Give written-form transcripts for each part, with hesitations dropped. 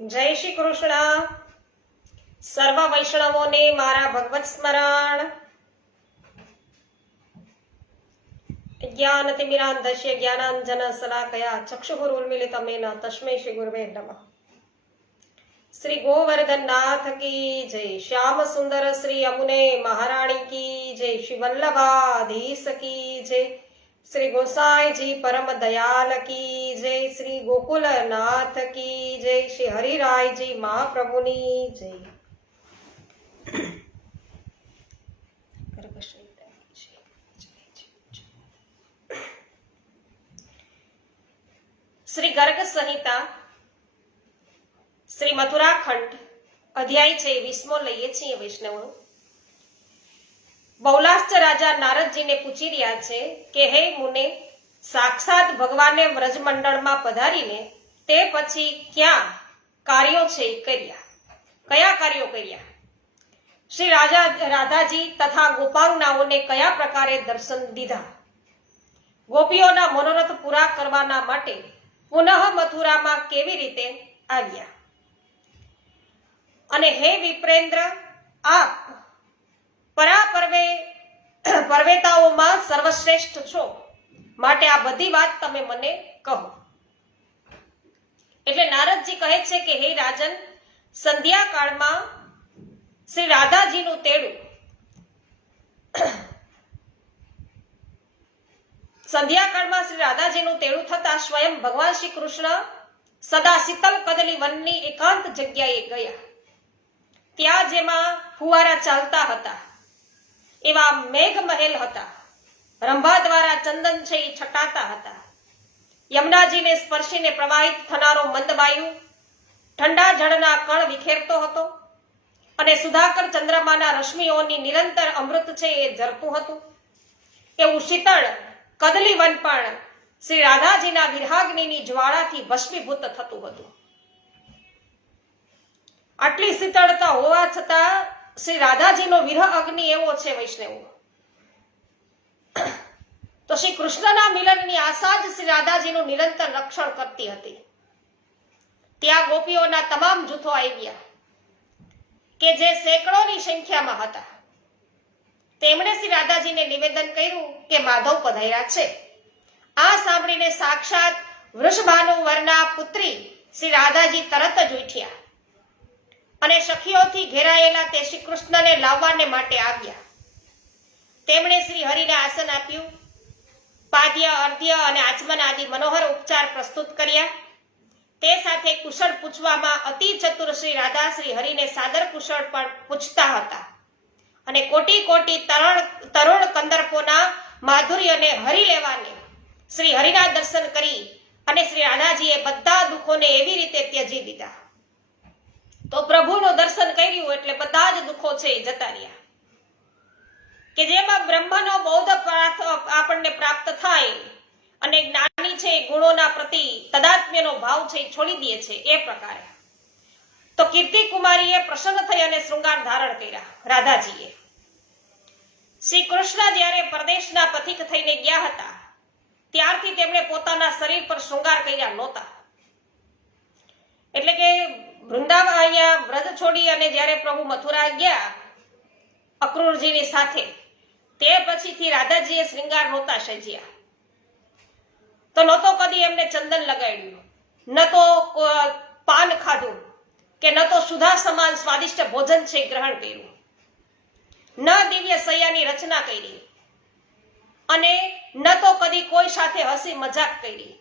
જય શ્રી કૃષ્ણ. સર્વ વૈષ્ણવોને મારા ભગવત સ્મરણ. જ્ઞાનતિમિરાન્ધસ્ય જ્ઞાનાંજન શલાકયા ચક્ષુરુન્મિલિતમેન તસ્मै શ્રી ગુરવે નમઃ. શ્રી ગોવર્ધન નાથ કી જય. શ્યામ સુંદર શ્રી અમુને મહારાણી કી જય. શ્રી વલ્લભાધીશ કી જય. શ્રી ગોસાઈજી પરમ દયાલ કી જય. શ્રી ગોકુલનાથ કી જય. શ્રી હરિરાયજી મહાપ્રભુની જય. શ્રી ગર્ગ સંહિતા શ્રી મથુરાખંડ અધ્યાય છે 20મો લઈએ છીએ વૈષ્ણવો. બૌલાસ્ચ રાજા નારદજીને પૂછી રહ્યા છે કે હે મુને, સાક્ષાત ભગવાને વ્રજમંડળમાં પધારીને તે પછી ક્યાં કાર્યો છે કર્યા, કયા કાર્યો કર્યા? શ્રી રાધાજી તથા ગોપાંગનાઓને કયા પ્રકારે દર્શન દીધા? ગોપીઓના મનોરથ પૂરા કરવાના માટે પુનઃ મથુરામાં કેવી રીતે આવ્યા? અને હે વિપ્રેન્દ્ર, આપ પર્વેતાઓમાં સર્વશ્રેષ્ઠ છો, માટે આ બધી વાત તમે મને કહો. એટલે નારદજી કહે છે કે હે રાજન, સંધ્યાકાળમાં શ્રી રાધાજીનું તેડું થતા સ્વયં ભગવાન શ્રી કૃષ્ણ સદા શીતલ કદલી વનની એકાંત જગ્યાએ ગયા. ત્યાં જેમાં ફુવારા ચાલતા હતા એવા મેઘ મહેલ હતા. રંભા દ્વારા ચંદન છે એ છટાતા હતા. યમુનાજીને સ્પર્શીને પ્રવાહિત થનારો મંદ વાયુ ઠંડા જળના કણ વિખેરતો હતો અને સુધાકર ચંદ્રમાના રશ્મિઓની નિરંતર અમૃત છે એ ઝરતું હતું. એવું શીતળ કદલી વન પણ શ્રી રાધાજીના વિરહાગ્નિની જ્વાળાથી ભસ્મીભૂત થતું હતું. આટલી શીતળતા હોવા છતાં શ્રી રાધાજીનો વિરહ અગ્નિ એવો છે વૈષ્ણવો. તો શ્રી કૃષ્ણના મિલનની આશા જ શ્રી રાધાજીનું નિરંતર રક્ષણ કરતી હતી. ત્યાં ગોપીઓના તમામ જૂથો આવ્યા કે જે સેંકડોની સંખ્યામાં હતા. તેમણે શ્રી રાધાજીને નિવેદન કર્યું કે માધવ પધાર્યા છે. આ સાંભળીને સાક્ષાત વૃષભાનુવરના પુત્રી શ્રી રાધાજી તરત જ ઉઠ્યા અને સખીઓથી ઘેરાયેલા તે શ્રી કૃષ્ણને લાવવાને માટે આવ્યા. તેમણે શ્રી હરિને આસન આપ્યું, પાદ્ય, અર્ધ્ય અને આચમન આદિ મનોહર ઉપચાર પ્રસ્તુત કર્યા. તે સાથે કુશળ પૂછવામાં અતિ ચતુર શ્રી રાધા શ્રી હરિને સાદર કુશળ પણ પૂછતા હતા અને કોટી કોટી તરુણ કંદર્પોના માધુર્યને હરી લેવાને શ્રી હરિના દર્શન કરી અને શ્રી રાધાજીએ બધા દુઃખોને એવી રીતે ત્યજી દીધા. તો પ્રભુનું દર્શન કર્યું એટલે બધા જ દુઃખો છે એ જતા રહ્યા. કે જેમાં બ્રહ્મનો બૌદ્ધ આપણને પ્રાપ્ત થાય અને જ્ઞાની છે ગુણોના પ્રતિ તદાત્મ્યનો ભાવ છે છોડી દે છે એ પ્રકારે. તો કીર્તિ કુમારીએ પ્રસન્ન થઈ અને શૃંગાર ધારણ કર્યા રાધાજીએ. શ્રી કૃષ્ણ જ્યારે પરદેશના પથિક થઈને ગયા હતા ત્યારથી તેમણે પોતાના શરીર પર શૃંગાર કર્યા નહોતા. એટલે કે વૃંદાવન અહીંયા વ્રજ છોડી અને જ્યારે પ્રભુ મથુરા ગયા અક્રૂરજીની સાથે, તે પછીથી રાધાજીએ શૃંગાર નહોતા સજ્યા. તો નહોતો કદી એમને ચંદન લગાડ્યું, ન તો પાન ખાધું કે ન તો સુધા સમાન સ્વાદિષ્ટ ભોજન છે ગ્રહણ કર્યું, ન દિવ્ય સૈયાની રચના કરી અને ન તો કદી કોઈ સાથે હસી મજાક કરી.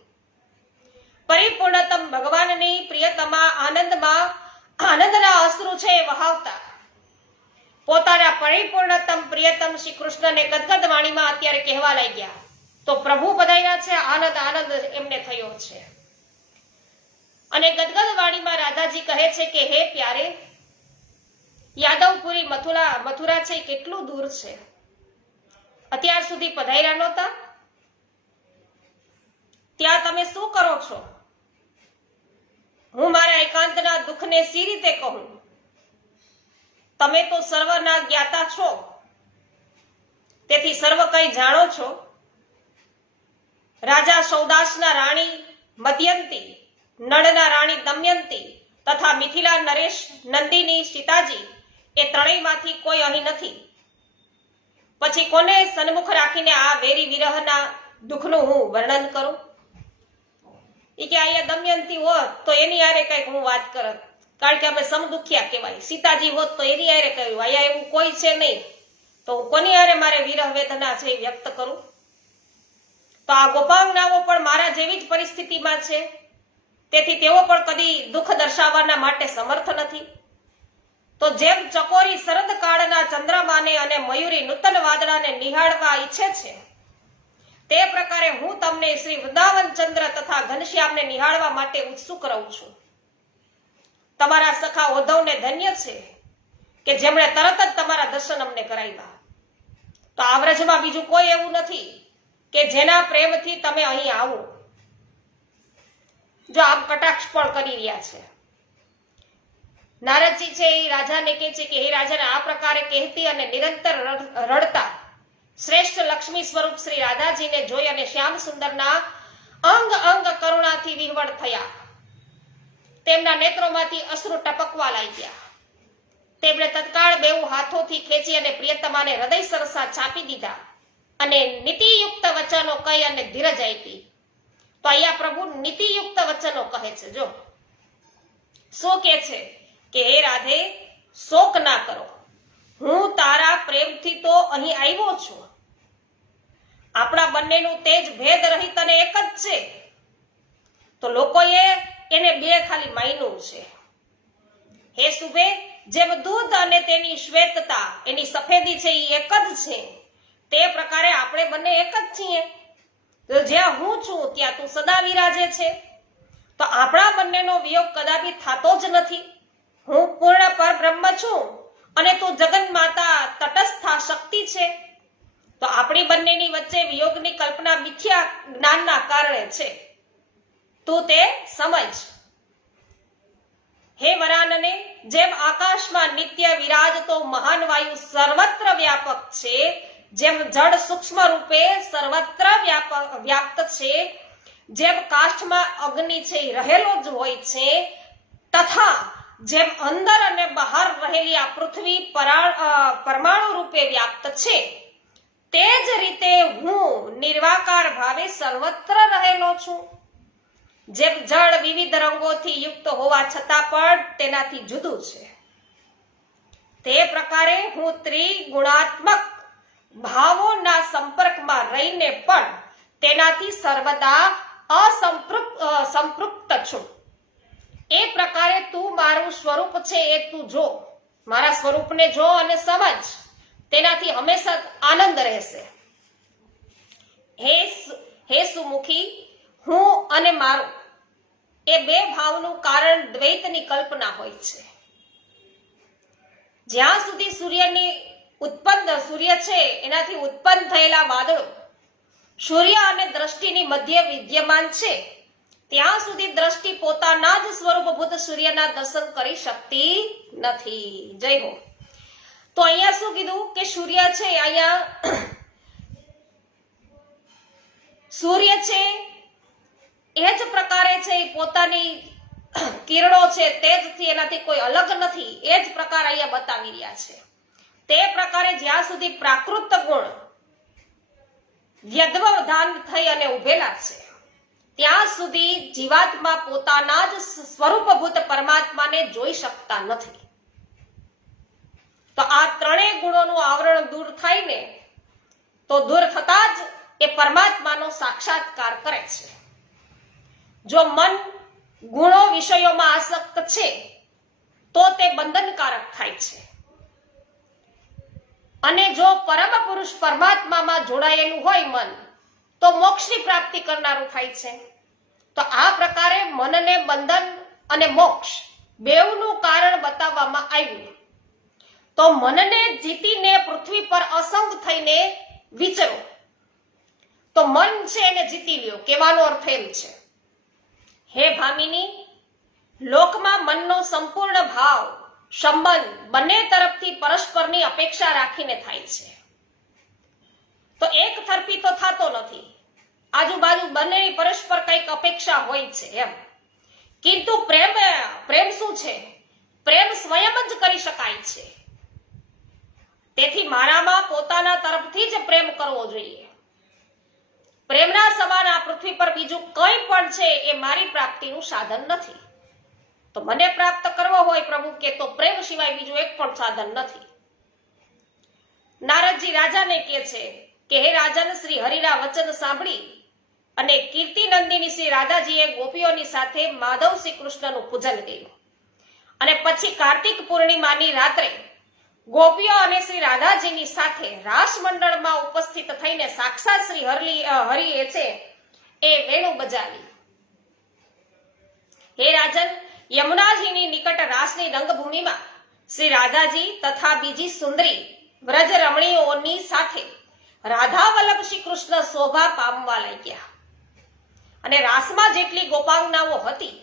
પરિપૂર્ણતમ ભગવાનની પ્રિયતમા આનંદના અશ્રુ છે વહાવતા પોતાના પરિપૂર્ણતમ પ્રિયતમ શ્રી કૃષ્ણને ગદગદ વાણીમાં અત્યારે કહેવા લાગ્યા. તો પ્રભુ પધાર્યા છે, આનંદ આનંદ એમને થયો છે. અને ગદગદ વાણીમાં રાધાજી કહે છે કે હે પ્યારે, યાદવપુરી મથુરા છે કેટલું દૂર છે, અત્યાર સુધી પધાર્યા નહોતા, ત્યાં તમે શું કરો છો? હું મારા એકાંતના દુઃખને સી રીતે કહું? તમે તો સર્વના જ્ઞાતા છો, તેથી સર્વ કંઈ જાણો છો. રાજા સૌદાસના રાણી મધ્યંતી, નળના રાણી દમયંતી તથા મિથિલા, નરેશ, નંદિની, સીતાજી એ ત્રણેયમાંથી કોઈ અહીં નથી. પછી કોને સન્મુખ રાખીને આ વેરી વિરહના દુઃખનું હું વર્ણન કરું? એ કે અહીંયા દમયંતી હોત તો એની હારે કઈક હું વાત કરત, કારણ કે અમે સમદુખિયા કહેવાય. સીતાજી હોત તો એની હારે કહ્યું. અહીંયા એવું કોઈ છે નહીં, તો હું કોની હારે મારે વિરહ વેદના છે એ વ્યક્ત કરું? તો આ ગોપાંગનાઓ પણ મારા જેવી જ પરિસ્થિતિમાં છે, તેથી તેઓ પણ કદી દુઃખ દર્શાવવાના માટે સમર્થ નથી. તો જેમ ચકોરી શરદ કાળના ચંદ્રમાને અને મયુરી નૂતન વાદળાને નિહાળવા ઈચ્છે છે, તે પ્રકારે હું તમને શ્રી વૃંદાવન ચંદ્ર તથા ઘનશ્યામને નિહાળવા માટે ઉત્સુક રહું છું. તમારા સખા ઉદ્ધવને ધન્ય છે કે જેમણે તરત જ તમારા દર્શન અમને કરાવ્યા. તો આ વ્રજમાં બીજું કોઈ એવું નથી કે જેના પ્રેમથી તમે અહીં આવો. જો આમ કટાક્ષ પણ કરી રહ્યા છે. નારદજી છે એ રાજાને કહે છે કે હે રાજાને આ પ્રકારે કહેતી અને નિરંતર રડતા શ્રેષ્ઠ લક્ષ્મી સ્વરૂપ શ્રી રાધાજીને જોઈ અને શ્યામ સુંદરના અંગ અંગ કરુણાથી વિહવળ થયા. તેમના નેત્રોમાંથી અશ્રુ ટપકવા લાગ્યા. તેમણે તત્કાળ બેઉ હાથોથી ખેંચી અને પ્રિયતમાને હૃદય સરસા ચાપી દીધા અને નીતિયુક્ત વચનો કહી અને ધીરજ આપી. તો અહીંયા પ્રભુ નીતિયુક્ત વચનો કહે છે. જો શું કે છે કે હે રાધે, શોક ના કરો, હું તારા પ્રેમથી તો અહીં આવ્યો છું. આપણા બંનેનું તેજ ભેદ રહિત અને એક જ છે. તો લોકોએ એને બે ખાલી માન્યું છે. હે સુભે, જેમ દૂધ અને તેની શ્વેતતા, એની સફેદી છે એ એક જ છે, તે પ્રકારે આપણે બંને એક જ છીએ. તો જ્યાં હું છું ત્યાં તું સદા વિરાજે છે. તો આપણા બંનેનો વિયોગ કદાપી થતો જ નથી. હું પૂર્ણ પરબ્રહ્મ છું અને તું જગન માતા તટસ્થા શક્તિ છે. તો આપણી બંનેની વચ્ચે વિયોગની કલ્પના મિથ્યા જ્ઞાનના કારણે છે. તું તે સમજ. હે વરાનને, જેમ આકાશમાં નિત્ય વિરાજતો મહાન વાયુ સર્વત્ર વ્યાપક છે, જેમ જળ સૂક્ષ્મ રૂપે સર્વત્ર વ્યાપ્ત છે, જેમ કાષ્ઠમાં અગ્નિ છે રહેલો જ હોય છે, તથા જેમ અંદર અને બહાર રહેલી આ પૃથ્વી પરમાણુ રૂપે વ્યાપ્ત છે, તે જ રીતે હું નિર્વાકાર ભાવે સર્વત્ર રહેલો છું. જેમ જળ વિવિધ રંગોથી યુક્ત હોવા છતાં પણ તેનાથી જુદું છે, તે પ્રકારે હું ત્રિગુણાત્મક ભાવોના સંપર્કમાં રહીને પણ તેનાથી સર્વદા સંપૃક્ત છું. એ પ્રકારે તું મારું સ્વરૂપ છે એ તું જો, મારા સ્વરૂપને જો અને સમજ, તેનાથી હંમેશા આનંદ રહેશે. હે સુમુખી, હું અને મારું એ બે ભાવનું કારણ દ્વૈતની કલ્પના હોય છે. જ્યાં સુધી સૂર્ય છે એનાથી ઉત્પન્ન થયેલા વાદળો સૂર્ય અને દ્રષ્ટિની મધ્ય વિદ્યમાન છે, ત્યાં સુધી દ્રષ્ટિ પોતાના જ સ્વરૂપભૂત સૂર્યના દર્શન કરી શકતી નથી. જય હો. તો અહીંયા શું કીધું કે સૂર્ય છે, અહીંયા સૂર્ય છે એ જ પ્રકારે છે પોતાની કિરણો છે તેજથી એનાથી કોઈ અલગ નથી. એ જ પ્રકાર અહીંયા બતાવી રહ્યા છે. તે પ્રકારે જ્યાં સુધી પ્રાકૃત ગુણ વ્યદ્વધાન થઈ અને ઉભેલા છે, ત્યાં સુધી જીવાત્મા પોતાના જ સ્વરૂપભૂત પરમાત્માને જોઈ શકતા નથી. તો આ ત્રણેય ગુણોનું આવરણ દૂર થાય ને, તો દૂર થતા જ એ પરમાત્માનો સાક્ષાત્કાર કરે છે. જો મન ગુણો વિષયોમાં આસક્ત છે તો તે બંધનકારક થાય છે, અને જો પરમ પુરુષ પરમાત્મામાં જોડાયેલું હોય મન, તો મોક્ષની પ્રાપ્તિ કરનારું થાય છે. તો આ પ્રકારે મનને બંધન અને મોક્ષ બેઉનું કારણ બતાવવામાં આવ્યું. તો મનને જીતીને પૃથ્વી પર અસંગ થઈને વિચરો. તો મન છે એને જીતી લ્યો, કહેવાનો અર્થ એમ છે. હે ભામિની, લોકમાં મનનો સંપૂર્ણ ભાવ સંબંધ બંને તરફથી પરસ્પરની અપેક્ષા રાખીને થાય છે. તો એક તરફી તો થતો નથી, આજુબાજુ બંનેની પરસ્પર કંઈક અપેક્ષા હોય છે. એમ કિંતુ પ્રેમ શું છે? પ્રેમ સ્વયં જ કરી શકાય છે. તેથી મારામાં પોતાના તરફથી જ પ્રેમ કરવો જોઈએ. પ્રેમના સમાન આ પૃથ્વી પર બીજું કંઈ પણ છે એ મારી પ્રાપ્તિનું સાધન નથી. તો મને પ્રાપ્ત કરવો હોય પ્રભુ કે તો પ્રેમ સિવાય બીજું એક પણ સાધન નથી. નારદજી રાજાને કહે છે કે હે રાજન, શ્રી હરિના વચન સાંભળી અને કીર્તિ નંદિની શ્રી રાધાજીએ ગોપીઓની સાથે માધવ શ્રી કૃષ્ણનું પૂજન કર્યું. અને પછી કાર્તિક પૂર્ણિમાની રાત્રે ગોપીઓ અને શ્રી રાધાજીની સાથે રાસ મંડળમાં ઉપસ્થિત થઈને સાક્ષાત શ્રી હરિએ છે એ વેણુ બજાવી. હે રાજન, યમુનાજીની નિકટ રાસની રંગભૂમિમાં શ્રી રાધાજી તથા બીજી સુંદરી વ્રજ રમણીઓની સાથે રાધા વલ્લભ શ્રી કૃષ્ણ શોભા પામવા લાગ્યા. અને રાસમાં જેટલી ગોપાંગનાઓ હતી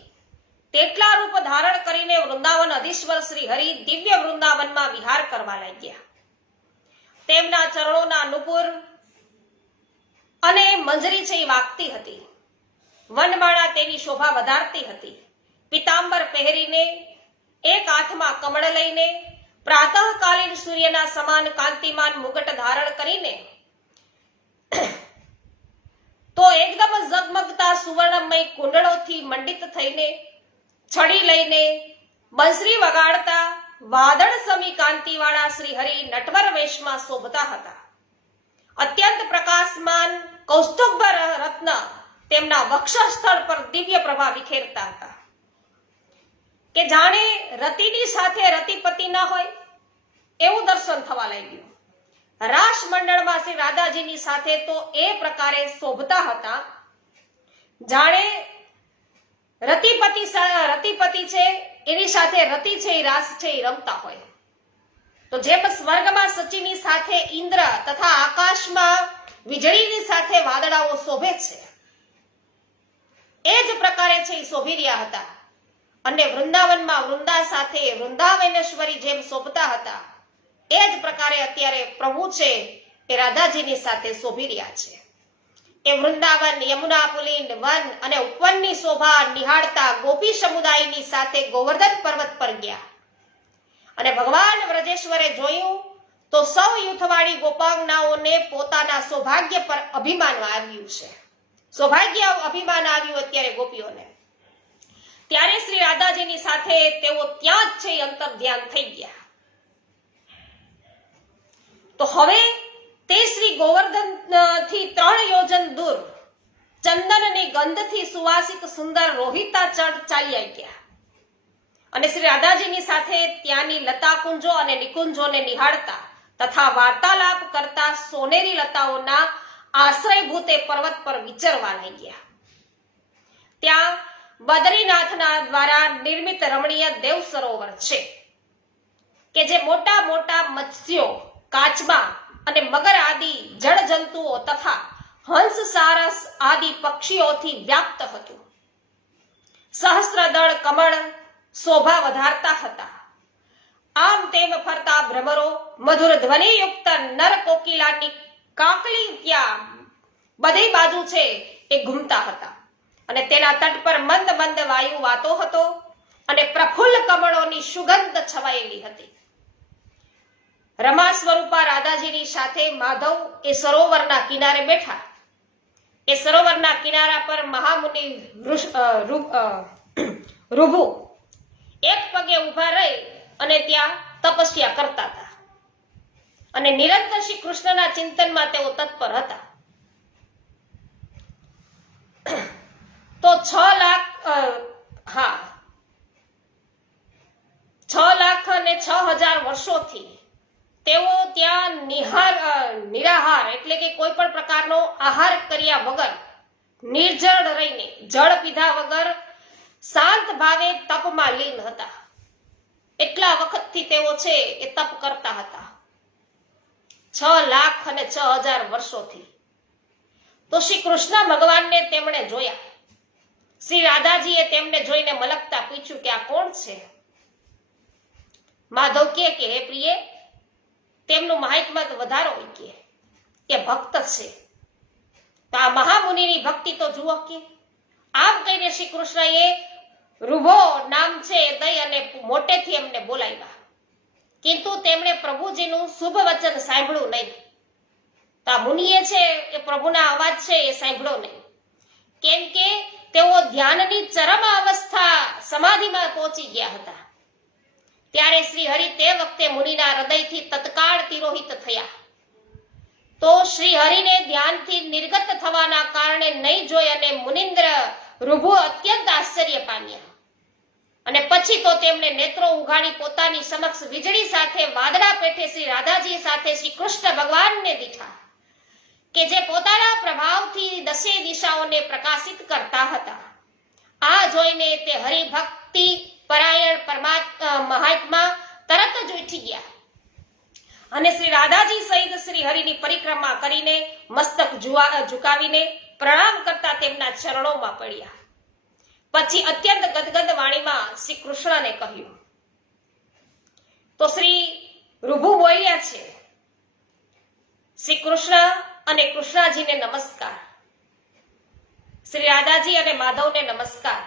તેટલા રૂપ ધારણ કરીને વૃંદાવન અધીશ્વર શ્રી હરિ દિવ્ય વૃંદાવનમાં વિહાર કરવા લાગ્યા. તેમના ચરણોના નુપુર અને મંજરી છે એ વાગતી હતી. વનમાળા તેની શોભા વધારતી હતી. પિતાંબર પહેરીને, એક હાથમાં કમળ લઈને, પ્રાતઃકાલીન સૂર્યના સમાન કાંતિમાન મુગટ ધારણ કરીને તો એકદમ ઝગમગતા સુવર્ણમય કુંડળોથી મંડિત થઈને, છડી લઈને, બંસરી વગાડતા વાદળ સમી કાંતિવાળા શ્રી હરિ નટવર વેશમાં શોભતા હતા. અત્યંત પ્રકાશમાન કૌસ્તુભ રત્ન તેમના વક્ષસ્થળ પર દિવ્ય પ્રભા વિખેરતા હતા કે જાણે રતિની સાથે રતિપતિ ન હોય એવું દર્શન થવા લાગ્યું. રાસ મંડળમાં શ્રી રાધાજીની સાથે તો એ પ્રકારે શોભતા હતા જાણે રતિપતિ છે એની સાથે રતિ છે એ રાસ છે એ રમતા હોય. તો જેમ સ્વર્ગમાં સચીની સાથે ઇન્દ્ર તથા આકાશમાં વીજળીની સાથે વાદળાઓ શોભે છે એ જ પ્રકારે છે એ શોભી રહ્યા હતા. અને વૃંદાવનમાં વૃંદા સાથે વૃંદાવનેશ્વરી જેમ શોભતા હતા એ જ પ્રકારે અત્યારે પ્રભુ છે એ રાધાજીની સાથે શોભી રહ્યા છે. એ વૃંદાવન, યમુના પુલિન, વન અને ઉપવનની શોભા નિહાળતા ગોપી સમુદાયની સાથે ગોવર્ધન પર્વત પર ગયા. અને ભગવાન વ્રજેશ્વરે જોયું તો સૌ યુથવાળી ગોપાંગનાઓને પોતાના સૌભાગ્ય પર અભિમાન આવ્યું છે. સૌભાગ્ય અભિમાન આવ્યું અત્યારે ગોપીઓને. ત્યારે શ્રી રાધાજીની સાથે તેઓ ત્યાં જ છે અંતર ધ્યાન થઈ ગયા. તો હવે તે શ્રી ગોવર્ધન થી 3 યોજન દૂર ચંદનની ગંધથી સુવાસિત સુંદર રોહિતા ચડ ચાલ્યા ગયા. અને શ્રી રાધાજીની સાથે ત્યાંની લતા કુંજો અને નિકુંજોને નિહાળતા તથા વાર્તાલાપ કરતા સોનેરી લતાઓના આશ્રયભૂતે પર્વત પર વિચરવા લાગ્યા. ત્યાં બદ્રીનાથના દ્વારા નિર્મિત રમણીય દેવ સરોવર છે કે જે મોટા મોટા મત્સ્યો, કાચબા અને મગર આદિ જળ જંતુઓ તથા હંસ, સારસ આદિ પક્ષીઓથી વ્યાપ્ત હતું. સહસ્ત્રદળ કમળ શોભા વધારતા હતા. આમ તેમ ફરતા ભ્રમરો, મધુર ધ્વનિયુક્ત નર કોકિલાની કાકલી ત્યાં બધી બાજુ છે એ ઘૂમતા હતા. અને તેના તટ પર મંદ મંદ વાયુ વાતો હતો અને પ્રફુલ્લ કમળોની સુગંધ છવાયેલી હતી. રમા સ્વરૂપા રાધાજીની સાથે માધવ એ સરોવરના કિનારે બેઠા. એ સરોવરના કિનારા પર મહામુનિ ઋભુ એક પગે ઉભા રહી અને ત્યાં તપસ્યા કરતા હતા. અને નિરંતર શ્રી કૃષ્ણના ચિંતનમાં તેઓ તત્પર હતા. તો 6,06,000 વર્ષોથી તેઓ ત્યાં નિરાહાર એટલે કે કોઈ પણ પ્રકારનો આહાર કર્યા વગર, નિર્જળ રહીને, જળ પીધા વગર શાંત ભાવે તપમાં લીન હતા. એટલા વખતથી તેઓ છે એ તપ કરતા હતા. 6,06,000 વર્ષોથી. તો શ્રી કૃષ્ણ ભગવાનને તેમણે જોયા. શ્રી રાધાજીએ તેમને જોઈને મલકતા પૂછ્યું કે આ કોણ છે? માધવ કે હે પ્રિય, તેમનું મહાત્મ્ય વધારો હોય કે ભક્ત છે. તો આ મહામુનિની ભક્તિ તો જુઓ કે. આમ કહીને શ્રી કૃષ્ણએ રૂભો નામ છે એ દઈ અને મોટેથી એમને બોલાવ્યા, કિંતુ તેમણે પ્રભુજીનું શુભ વચન સાંભળ્યું નહીં. તો આ મુનિએ છે એ પ્રભુના અવાજ છે એ સાંભળ્યો નહીં, કેમ કે તેઓ ધ્યાનની ચરમ અવસ્થા સમાધિમાં પહોંચી ગયા હતા. ત્યારે શ્રી હરિ તે વખતે મુનિના હૃદયથી તત્કાળ તિરોહિત થયા. તો શ્રી હરિને ધ્યાનથી નિર્ગત થવાના કારણે નહીં જોઈ અને મુનિન્દ્ર રૂભુ અત્યંત આશ્ચર્ય પામ્યા. અને પછી તો તેમણે નેત્રો ઉઘાડી પોતાની સમક્ષ વીજળી સાથે વાદળા પેઠે શ્રી રાધાજી સાથે શ્રી કૃષ્ણ ભગવાનને દીઠા, કે જે પોતાના પ્રભાવથી દસે દિશાઓને પ્રકાશિત કરતા હતા. આ જોઈને તે હરિભક્તિ પરાયણ મહાત્મા તરત જ ઉઠી ગયા અને શ્રી રાધાજી સહિત શ્રી હરિની પરિક્રમા કરીને મસ્તક ઝુકાવીને પ્રણામ કરતા તેમના ચરણોમાં પડ્યા. પછી અત્યંત ગદગદ વાણીમાં શ્રી કૃષ્ણને કહ્યું. તો શ્રી રૂભુ બોલ્યા છે, શ્રી કૃષ્ણ અને કૃષ્ણજીને નમસ્કાર, શ્રી રાધાજી અને માધવને નમસ્કાર,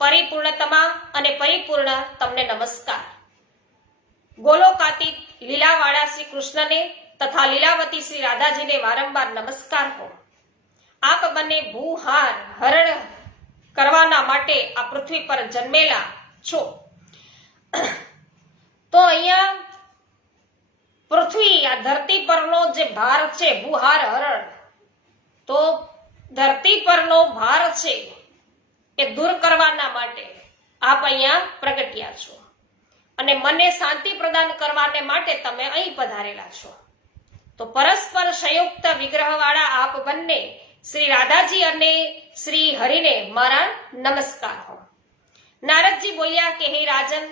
પરિપૂર્ણતમા અને પરિપૂર્ણ તમને નમસ્કાર. ગોલોકાતીત લીલાવાળા શ્રી કૃષ્ણને તથા લીલાવતી શ્રી રાધાજીને વારંવાર નમસ્કાર હો. આપ બંને ભૂહાર હરણ કરવાના માટે આ પૃથ્વી પર જન્મેલા છો. તો અહીંયા પૃથ્વી, આ ધરતી પરનો જે ભાર છે, ભૂહાર હરણ, તો ધરતી પરનો ભાર છે એ દૂર કરવાના માટે આપ અહીંયા પ્રગટ્યા છો અને મને શાંતિ પ્રદાન કરવાને માટે તમે અહીં પધારેલા છો. તો પરસ્પર સંયુક્ત વિગ્રહવાળા આપ બંને શ્રી રાધાજી અને શ્રી હરિને મારા નમસ્કાર હો. નારદજી બોલ્યા કે હે રાજન,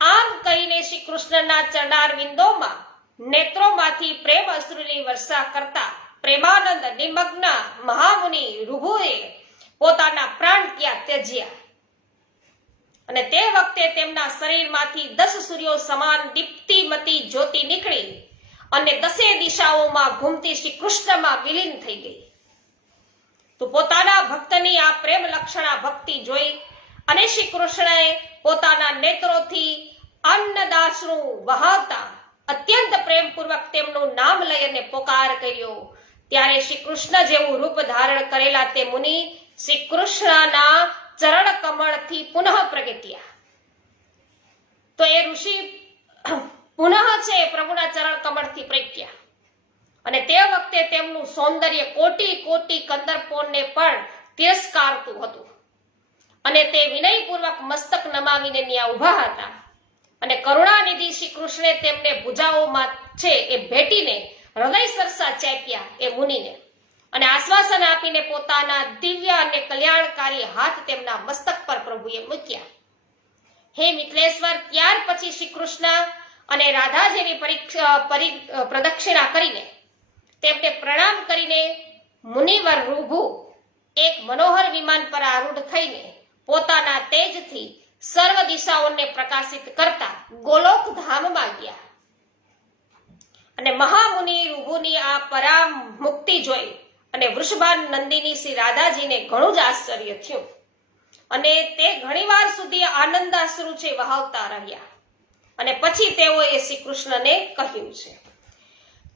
આમ કહીને શ્રી કૃષ્ણના ચરણાર વિંદોમાં નેત્રોમાંથી પ્રેમ અશ્રુની વર્ષા કરતા પ્રેમાનંદ નિમગ્ન મહામુનિ રૂભુએ પોતાના પ્રાણ ત્યાં ત્યજ્યા. અને તે વખતે તેમના શરીરમાંથી 10 સૂર્યો સમાન દીપ્તિમતી જ્યોતિ નીકળી અને 10 દિશાઓમાં ઘૂમતી શ્રી કૃષ્ણમાં વિલીન થઈ ગઈ. તો પોતાના ભક્તની આ પ્રેમ લક્ષણા ભક્તિ જોઈ અને શ્રી કૃષ્ણએ પોતાના નેત્રોથી આનંદાશ્રુ વહાવતા અત્યંત પ્રેમપૂર્વક તેમનું નામ લઈ અને પોકાર કર્યો. ત્યારે શ્રી કૃષ્ણ જેવું રૂપ ધારણ કરેલા તે મુનિ શ્રી કૃષ્ણના ચરણ કમળથી પુનઃ પ્રગટ્યા. તો એ ઋષિ પુનઃ છે પ્રભુના ચરણ કમળથી પ્રગટ્યા અને તે વખતે તેમનું સૌંદર્ય કોટી કોટી કંદર્પોને પણ તિરસ્કારતું હતું અને તે વિનયપૂર્વક મસ્તક નમાવીને ત્યાં ઊભા હતા. અને કરુણાનિધિ શ્રી કૃષ્ણે તેમને ભુજાઓમાં છે એ ભેટીને હૃદય સરસા ચાપ્યા એ મુનિને અને આશ્વાસન આપીને પોતાના દિવ્ય અને કલ્યાણકારી હાથ તેમના મસ્તક પર પ્રભુએ મૂક્યા. હે મિથિલેશ્વર, ત્યાર પછી શ્રી કૃષ્ણ અને રાધાજીની પ્રદક્ષિણા કરીને તેમને પ્રણામ કરીને મુનિવર રૂભુ એક મનોહર વિમાન પર આરૂઢ થઈને પોતાના તેજથી સર્વ દિશાઓને પ્રકાશિત કરતા ગોલોક ધામમાં ગયા. અને મહામુનિ રૂભુની આ પરામ મુક્તિ જોઈ અને વૃષભાન નંદિની શ્રી રાધાજીને ઘણું જ આશ્ચર્ય થયું અને તે ઘણીવાર સુધી આનંદાશ્રુ છે વહાવતા રહ્યા. અને પછી તેઓએ શ્રી કૃષ્ણને કહ્યું છે.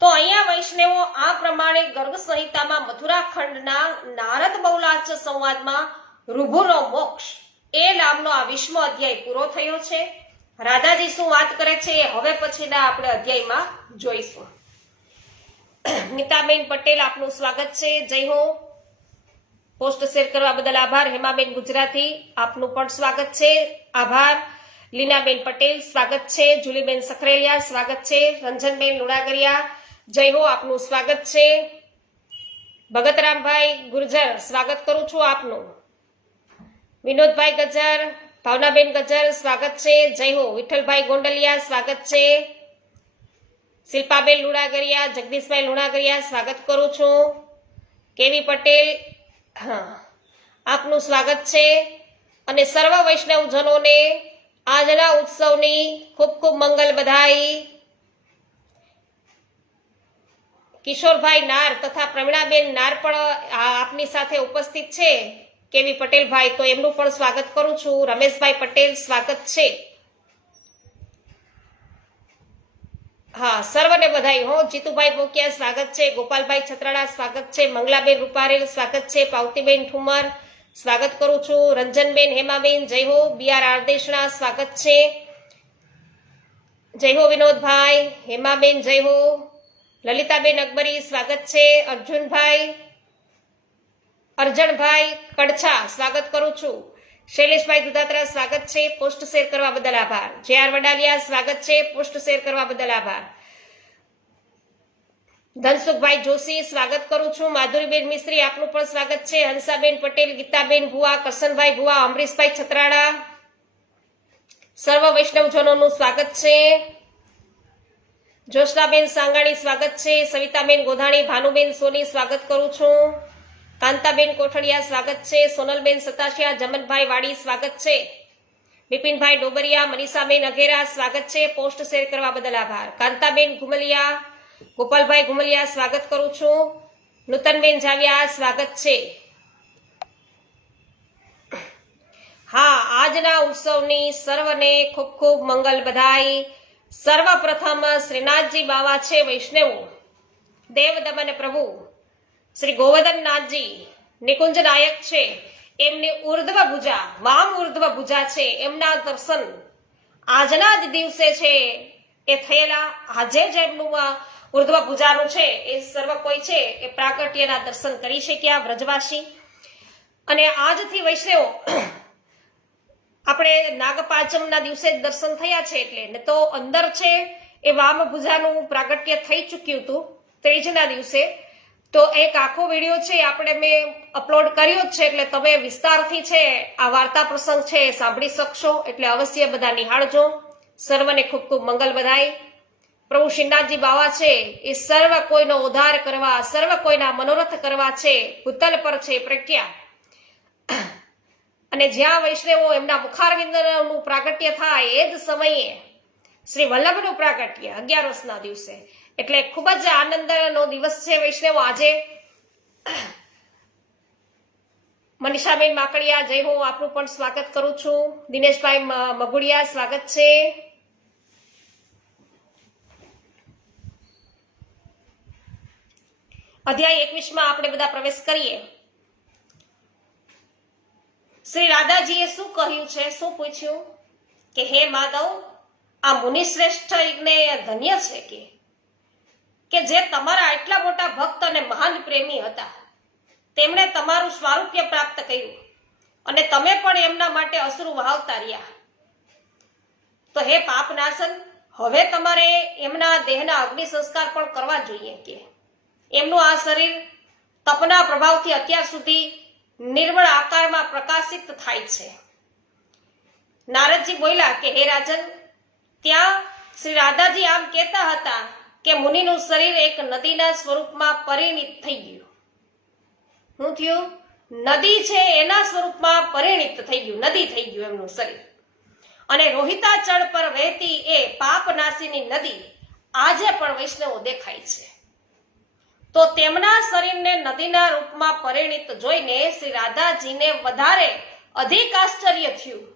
તો અહીંયા વૈષ્ણવો આ પ્રમાણે ગર્ગ સંહિતામાં મથુરા ખંડના નારદ બહુલાચ સંવાદમાં રૂભુનો મોક્ષ એ નામનો આ 20મો અધ્યાય પૂરો થયો છે. રાધાજી શું વાત કરે છે એ હવે પછીના આપણે અધ્યાયમાં જોઈશું. નીતાબેન પટેલ, આપનું સ્વાગત છે. જય હો. પોસ્ટ શેર કરવા બદલ આભાર. હેમાબેન ગુજરાતી, આપનું પણ સ્વાગત છે. આભાર. લીનાબેન પટેલ, સ્વાગત છે. જુલીબેન સખરેલિયા, સ્વાગત છે. રંજનબેન લુણાગરિયા, જય હો, આપનું સ્વાગત છે. ભગતરામભાઈ ગુર્જર, સ્વાગત કરું છું આપનું. વિનોદભાઈ ગજર, ભાવનાબેન ગજર, સ્વાગત છે. જય હો. વિઠ્ઠલભાઈ ગોંડલિયા, સ્વાગત છે. શિલ્પાબેન લુણાગરિયા, જગદીશભાઈ લુણાગરિયા, સ્વાગત કરું છું. કેવી પટેલ, આપનું સ્વાગત છે. અને સર્વ વૈષ્ણવજનોને આજના ઉત્સવની ખૂબ ખૂબ મંગલ બધાઈ. કિશોરભાઈ નાર તથા પ્રવીણાબેન નાર પણ આપની સાથે ઉપસ્થિત છે. કેવી પટેલભાઈ, તો એમનું પણ સ્વાગત કરું છું. રમેશભાઈ પટેલ સ્વાગત છે. હા, સર્વને બધાઈ હો. જીતુભાઈ બોકિયા સ્વાગત છે. ગોપાલભાઈ છત્રાડા સ્વાગત છે. મંગલાબેન રૂપારેલ સ્વાગત છે. પાવતીબેન ઠુમર સ્વાગત કરું છું. રંજનબેન હેમાબેન જય હો. બીઆર આરદેશણા સ્વાગત છે. જય હો વિનોદભાઈ. હેમાબેન જય હો. લલિતાબેન અકબરી સ્વાગત છે. અર્જણભાઈ કડછા સ્વાગત કરું છું. શૈલેષભાઈ દુધાત્રા સ્વાગત છે. પોસ્ટ શેર કરવા બદલ આભાર. જે.આર. વડાલિયા સ્વાગત છે. પોસ્ટ શેર કરવા બદલ આભાર. ધનસુખભાઈ જોશી સ્વાગત કરું છું. માધુરીબેન મિસ્ત્રી આપનું પણ સ્વાગત છે. હંસાબેન પટેલ, ગીતાબેન ભુવા, કરશનભાઈ ભુવા, અમરીશભાઈ છત્રાડા, સર્વ વૈષ્ણવજનોનું સ્વાગત છે. જોશનાબેન સાંગાણી સ્વાગત છે. સવિતાબેન ગોધાણી, ભાનુબેન સોની સ્વાગત કરું છું. કાંતાબેન કોઠડિયા સ્વાગત છે. સોનલબેન સતાશિયા, જમનભાઈ વાડી સ્વાગત છે. બિપિનભાઈ ડોબરિયા, મનીષાબેન અઘેરા સ્વાગત છે. પોસ્ટ શેર કરવા બદલ આભાર. કાંતાબેન ઘુમલિયા, ગોપાલભાઈ ઘુમલિયા સ્વાગત કરું છું. નૂતનબેન જાવિયા સ્વાગત છે. હા, આજના ઉત્સવની સર્વને ખૂબ ખૂબ મંગલ બધાઈ. સર્વપ્રથમ શ્રીનાથજી બાવા છે વૈષ્ણવો, દેવ દમન પ્રભુ શ્રી ગોવર્ધનનાથજી નિકુંજ નાયક છે. એમની ઉર્ધ્વ ભુજા, વામ ઉર્ધ્વ ભુજા છે, એમના દર્શન આજના જ દિવસે છે એ થયેલા. આજે જ એમનું ઉર્ધ્વ ભુજાનું છે એ સર્વ કોઈ છે એ પ્રાગટ્યના દર્શન કરી શક્યા વ્રજવાસી. અને આજથી વૈષ્ણવો આપણે નાગપાંચમના દિવસે જ દર્શન થયા છે, એટલે ને તો અંદર છે એ વામ ભુજાનું પ્રાગટ્ય થઈ ચૂક્યું હતું ત્રીજના દિવસે. તો એક આખો વિડીયો છે આપણે મેં અપલોડ કર્યો જ છે, એટલે તમે વિસ્તારથી છે આ વાર્તા પ્રસંગ છે એ સાંભળી શકશો. એટલે અવશ્ય બધા નિહાળજો. સર્વને ખૂબ ખૂબ મંગલ બધાઈ. પ્રભુ શ્રીનાથજી બાવા છે એ સર્વ કોઈનો ઉદ્ધાર કરવા, સર્વ કોઈના મનોરથ કરવા છે ભૂતલ પર છે પ્રજ્ઞા. અને જ્યાં વૈષ્ણવો એમના મુખારવિંદનું પ્રાગટ્ય થાય એ જ સમયે શ્રી વલ્લભનું પ્રાગટ્ય 11 દિવસે. એટલે ખૂબ જ આનંદનો દિવસ છે વૈષ્ણવો આજે. મનીષાબેન માકડિયા જય હો, આપનું પણ સ્વાગત કરું છું. દિનેશભાઈ મગુડિયા સ્વાગત છે. અધ્યાય 21 આપણે બધા પ્રવેશ કરીએ. શ્રી રાધાજીએ શું કહ્યું છે, શું પૂછ્યું કે હે માધવ, આ મુનિશ્રેષ્ઠ ને ધન્ય છે કે જે તમારા એટલા મોટા ભક્ત અને મહાન પ્રેમી હતા, તેમણે તમારું સ્વારૂપ્ય પ્રાપ્ત કર્યું અને તમે પણ એમના માટે અશ્રુ વહાવતા રહ્યા. તો હે પાપનાશન, હવે તમારે એમના દેહના અગ્નિ સંસ્કાર પણ કરવા જોઈએ. કે એમનું આ શરીર તપના પ્રભાવથી અત્યાર સુધી નિર્મળ આકારમાં પ્રકાશિત થાય છે. નારદજી બોલ્યા કે હે રાજન, ત્યાં શ્રી રાધાજી આમ કહેતા હતા કે મુનિનું શરીર એક નદીના સ્વરૂપમાં પરિણિત થઈ ગયું. શું થયું? નદી છે એના સ્વરૂપમાં પરિણિત થઈ ગયું, નદી થઈ ગયું એમનું શરીર. અને રોહિતાચળ પર વહેતી એ પાપનાશીની નદી આજે પણ વૈષ્ણવો દેખાય છે. તો તેમના શરીરને નદીના રૂપમાં પરિણિત જોઈને શ્રી રાધાજીને વધારે અધિક આશ્ચર્ય થયું.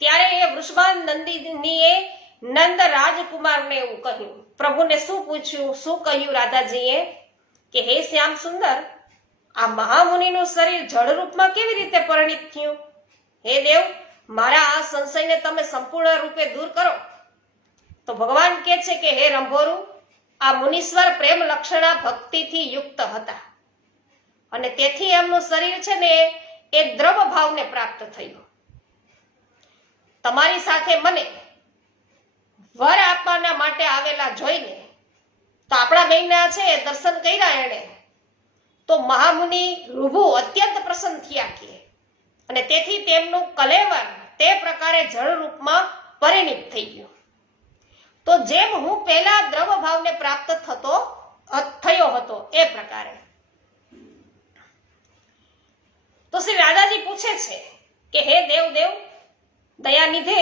ત્યારે એ વૃષભાન નંદિનીએ નંદ રાજકુમારને એવું કહ્યું. પ્રભુને શું પૂછ્યું, શું કહ્યું રાધાજીએ કે હે શ્યામ સુંદર, આ મહામુનિનું શરીર જળ રૂપમાં કેવી રીતે પરિણિત થયું? હે દેવ, મારા આ સંશયને તમે સંપૂર્ણ રૂપે દૂર કરો. તો ભગવાન કહે છે કે હે રંભોરું, આ મુનીશ્વર પ્રેમ લક્ષણા ભક્તિથી યુક્ત હતા અને તેથી એમનું શરીર છે ને એ દ્રવ ભાવને પ્રાપ્ત થયું. તમારી સાથે મને વર આપવાના માટે આવેલા જોઈને તો આપણા બેનના છે દર્શન કર્યા એણે, તો મહામુનિ રૂભુ અત્યંત પ્રસન્ન થયા કે અને તેથી તેમનું કલેવર તે પ્રકારે જળ રૂપમાં પરિણિત થઈ ગયું. તો જેમ હું પહેલા દ્રવ ભાવને પ્રાપ્ત થયો હતો એ પ્રકારે. તો શ્રી રાધાજી પૂછે છે કે હે દેવ દયાનિધે,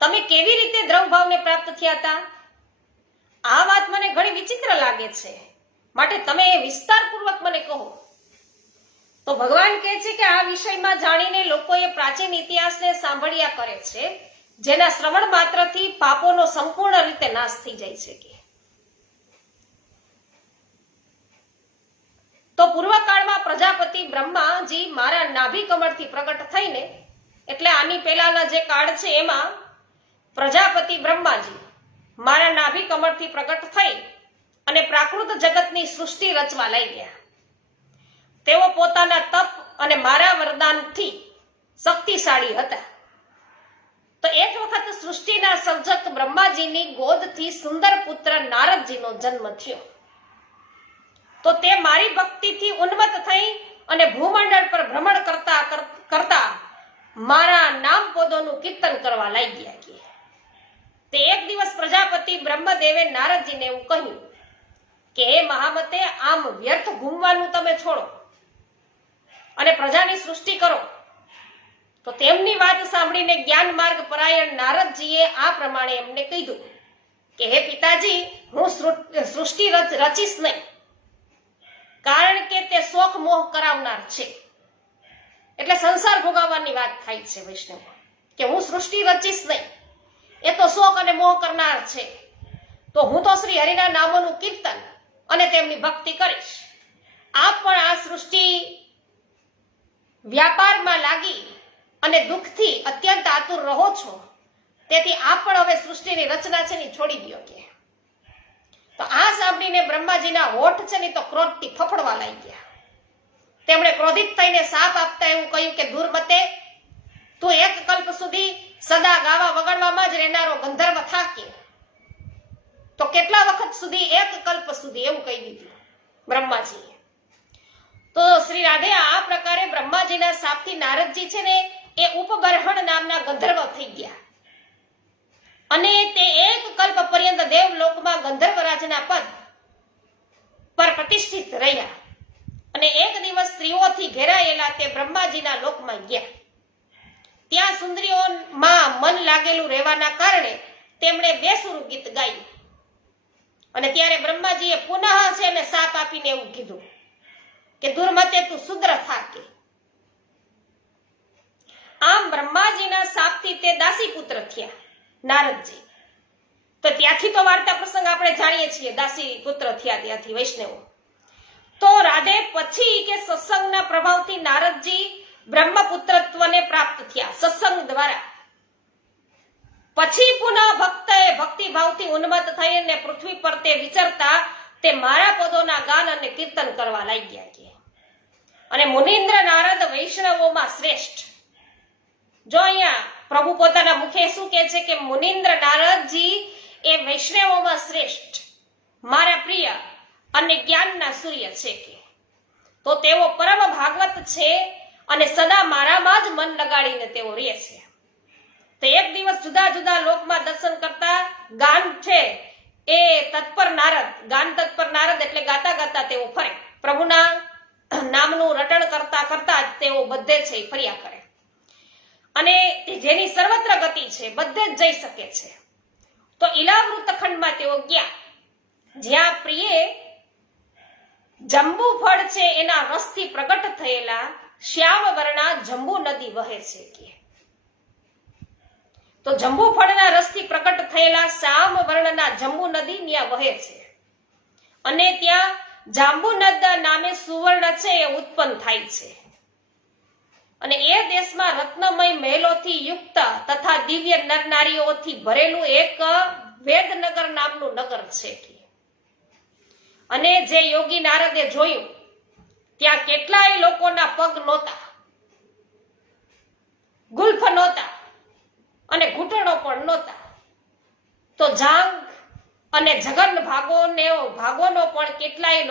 તમે કેવી રીતે દ્રવ ભાવને પ્રાપ્ત થયા હતા? આ વાત મને ઘણી વિચિત્ર લાગે છે, માટે તમે એ વિસ્તારપૂર્વક મને કહો. તો ભગવાન કહે છે કે આ વિષયમાં જાણીને લોકોએ પ્રાચીન ઇતિહાસને સાંભળ્યા કરે છે, જેના શ્રવણ માત્રથી પાપોનો સંપૂર્ણ રીતે નાશ થઈ જાય છે કે તો પૂર્વકાળમાં પ્રજાપતિ બ્રહ્માજી મારા નાભી કમળથી પ્રગટ થઈને, એટલે આની પહેલાના જે કાળ છે એમાં પ્રજાપતિ બ્રહ્માજી મારા નાભી કમળથી પ્રગટ થઈ અને પ્રાકૃત જગતની સૃષ્ટિ રચવા લાગ્યા. તેઓ પોતાના તપ અને મારા વરદાનથી શક્તિશાળી હતા. તો એક વખત સૃષ્ટિના સર્જક બ્રહ્માજીની ગોદથી સુંદર પુત્ર નારદજીનો જન્મ થયો. તો તે મારી ભક્તિથી ઉન્મત્ત થઈ અને ભૂમંડળ પર ભ્રમણ કરતા મારા નામ પદોનું કીર્તન કરવા લાગ્યા કે તે એક દિવસ પ્રજાપતિ બ્રહ્મદેવે નારદજીને એવું કહ્યું કે હે મહામતે, આમ વ્યર્થ ઘૂમવાનું તમે છોડો અને પ્રજાની સૃષ્ટિ કરો. તો તેમની વાત સાંભળીને જ્ઞાન માર્ગ પરાયણ નારદજીએ આ પ્રમાણે એમને કીધું કે હે પિતાજી, હું સૃષ્ટિ રચીશ નહીં, કારણ કે તે શોખ મોહ કરાવનાર છે. એટલે સંસાર ભોગવવાની વાત થાય છે વૈષ્ણવ, કે હું સૃષ્ટિ રચીશ નહીં, એ તો શોખ અને મોહ કરનાર છે. તો હું તો શ્રી હરિના નામોનું કીર્તન અને તેમની ભક્તિ કરીશ. આપ પણ આ સૃષ્ટિ વ્યાપારમાં લાગી અને દુઃખથી અત્યંત આતુર રહો છો, તેથી આપ પણ હવે સૃષ્ટિની રચના છે ને છોડી દો કે તો આ સાંભળીને બ્રહ્માજીના હોઠ છે ને તો ક્રોધથી ફફડવા લાગ્યા. તેમણે ક્રોધિત થઈને શાપ આપતા એવું કહ્યું કે દુર્મતે, તું એક કલ્પ સુધી સદા ગાવા વગાડવામાં જ રહેનારો ગંધર્વ થાકે. તો કેટલા વખત સુધી? એક કલ્પ સુધી, એવું કહી દીધું બ્રહ્માજીએ. તો શ્રી રાધે આ પ્રકારે બ્રહ્માજીના શાપથી નારદજી છે ને એ ઉપબર્હણ નામના ગંધર્વ થઈ ગયા અને તે એક કલ્પ પર્યંત દેવલોકમાં ગંધર્વરાજના પદ પર પ્રતિષ્ઠિત રહ્યા. અને એક દિવસ સ્ત્રીઓથી ઘેરાયેલા તે બ્રહ્માજીના લોકમાં ગયા. ત્યાં સુંદરીઓમાં મન લાગેલું રહેવાના કારણે તેમણે બેસુરું ગીત ગાયું. અને ત્યારે બ્રહ્માજીએ પુનઃ છે ને શાપ આપીને એવું કીધું કે દુર્મતે, તું શુદ્ર થાકે. આમ બ્રહ્માજીના શાપથી તે દાસી પુત્ર થયા નારદજી. તો ત્યાંથી તો વાર્તા પ્રસંગ આપણે જાણીએ છીએ, દાસી પુત્ર થયા ત્યાંથી વૈષ્ણવો. તો રાધે પછી કે સત્સંગના પ્રભાવથી નારદજી બ્રહ્મપુત્રત્વને પ્રાપ્ત થયા સત્સંગ દ્વારા. પછી પુનઃ ભક્તિભાવથી ઉન્મત્ત થઈને પૃથ્વી પર તે વિચરતા તે મારા પદોના ગાન અને કીર્તન કરવા લાગ્યા કે અને મુનિન્દ્ર નારદ વૈષ્ણવોમાં શ્રેષ્ઠ. જો અહીંયા પ્રભુ પોતાના મુખે શું કહે છે કે મુનિન્દ્ર નારદજી એ વૈષ્ણવોમાં શ્રેષ્ઠ, મારા પ્રિય અને જ્ઞાનના સૂર્ય છે કે તો તેઓ પરમ ભાગવત છે અને સદા મારામાં જ મન લગાડીને તેઓ રહે છે. તો એક દિવસ જુદા જુદા લોકમાં દર્શન કરતા ગાન છે એ તત્પર નારદ, ગાન તત્પર નારદ એટલે ગાતા ગાતા તેઓ ફરે. પ્રભુના નામનું રટણ કરતા કરતા તેઓ બધે છે ફર્યા કરે અને જેની સર્વત્ર ગતિ છે, બધે જ જઈ શકે છે. તો ઇલાવૃત ખંડમાં તેઓ ગયા, જ્યાં પ્રિયે જંબુ ફળ છે એના રસથી પ્રગટ થયેલા શ્યામ વર્ણા જંબુ નદી વહે છે કે તો જંબુ ફળના રસથી પ્રગટ થયેલા શ્યામ વર્ણના જંબુ નદી ત્યાં વહે છે અને ત્યાં જાંબુનદ નામે સુવર્ણ છે એ ઉત્પન્ન થાય છે. અને એ દેશમાં રત્નમય મહેલોથી યુક્ત તથા દિવ્ય નરનારીઓથી ભરેલું એક વેદનગર નામનું નગર છે. અને જે યોગી નારદે જોયું ત્યાં કેટલાય લોકોના પગ નહોતા, ગુલ્ફ નહોતા અને ઘૂંટણો પણ નહોતા. તો જાંગ અને જગન ભાગોનો પણ કેટલાય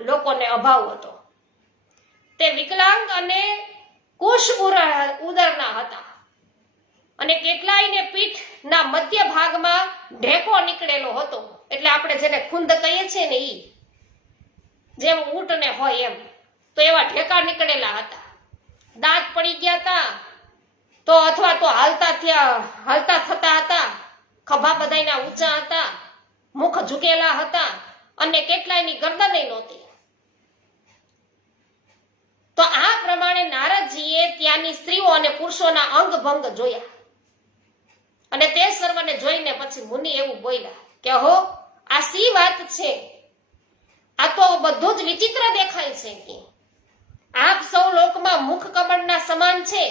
લોકોને અભાવ હતો. તે વિકલાંગ અને કુશ ઉદરના હતા અને કેટલાયને પીઠના મધ્ય ભાગમાં ઢેકો નીકળેલો હતો. એટલે આપણે જેને ખુંદ કહીએ છીએ ને ઈ જેમ ઊંટને હોય એમ, તો એવા ઢેકા નીકળેલા હતા. દાંત પડી ગયા હતા તો અથવા તો હાલતા થતા હતા. ખભા બધાયના ઊંચા હતા, મુખ ઝૂકેલા હતા અને કેટલાયની ગરદન નહોતી. તો તો આ પ્રમાણે નારદજીએ ત્યાંની સ્ત્રીઓ અને પુરુષોના અંગ ભંગ જોયા અને તે સર્વને જોઈને પછી મુનિ એવું બોલ્યા કે હો આ સી વાત છે, આ તો બધું જ વિચિત્ર દેખાય છે કે આપ સૌ લોકમાં મુખ કમળના સમાન છે,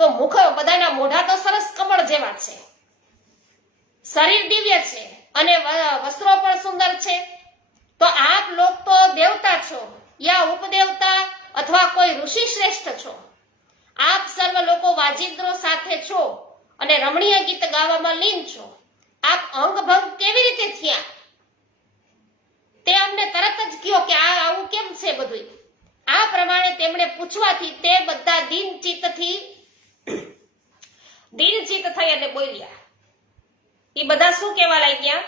તો મુખ બધાના મોઢા તો સરસ કમળ જેવા છે, શરીર દિવ્ય છે અને વસ્ત્રો પણ સુંદર છે, તો આપ લોક તો દેવતા છો યા ઉપદેવતા અથવા કોઈ ઋષિ શ્રેષ્ઠ છો, આપ સર્વ લોકો વાજિંત્રો સાથે છો અને રમણીય ગીત ગાવામાં લીન છો, આપ અંગભંગ કેવી રીતે થયા તે અમને તરત જ કહો કે આ આવું કેમ છે બધું. આ પ્રમાણે તેમણે પૂછવાથી તે બધા દીનચિત્ત થઈ અને બોલ્યા. એ બધા શું કહેવા લાગ્યા?